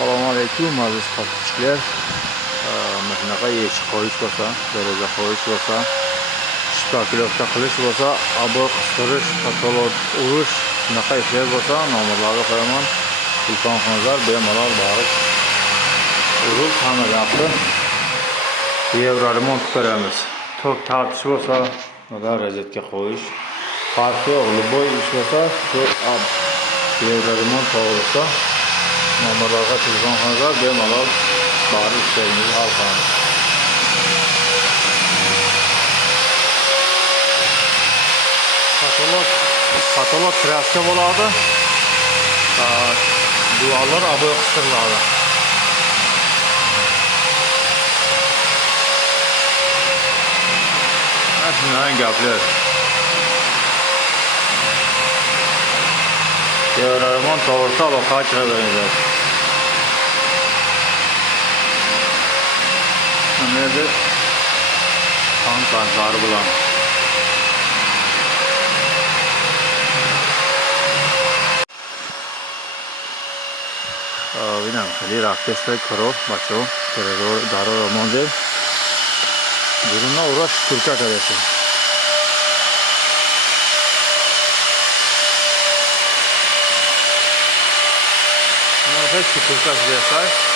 Assalomu alaykum aziz qattiqchilar. Mana shunaqa eshik qo'yish bo'lsa, deraza qo'yish bo'lsa, shpakilovka qilish bo'lsa, abor qistirish, patolog urish, shunaqa ishlar bo'lsa, nomerlarga qo'yaman. Telefoningizlar bemalol borib urib ta'mirlashni ремонт ko'ramiz. Tok tartish bo'lsa, ular rozetka qo'yish, farqi yo'q, любой ish bo'lsa, shu ремонт to'g'risida nomerlarga telefon qilinglar, bemalol borib ishlaringizni hal qilamiz. Patolog kraska bo'ladi. Duvarlar abo'y qistiriladi. Shunday gaplar. Ремонт to'g'risida aloqa chiqaringlar. Nerede? Tanklar bilan. Видим, خیلی رفته کرو بچه دارو مونده بیرون اوراش ترکا کرده. نه هیچ ترکا کرده.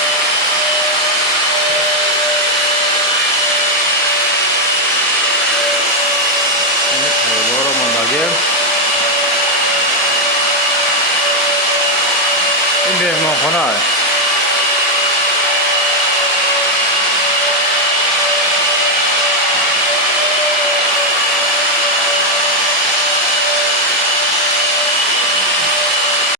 این مهمان خونه است.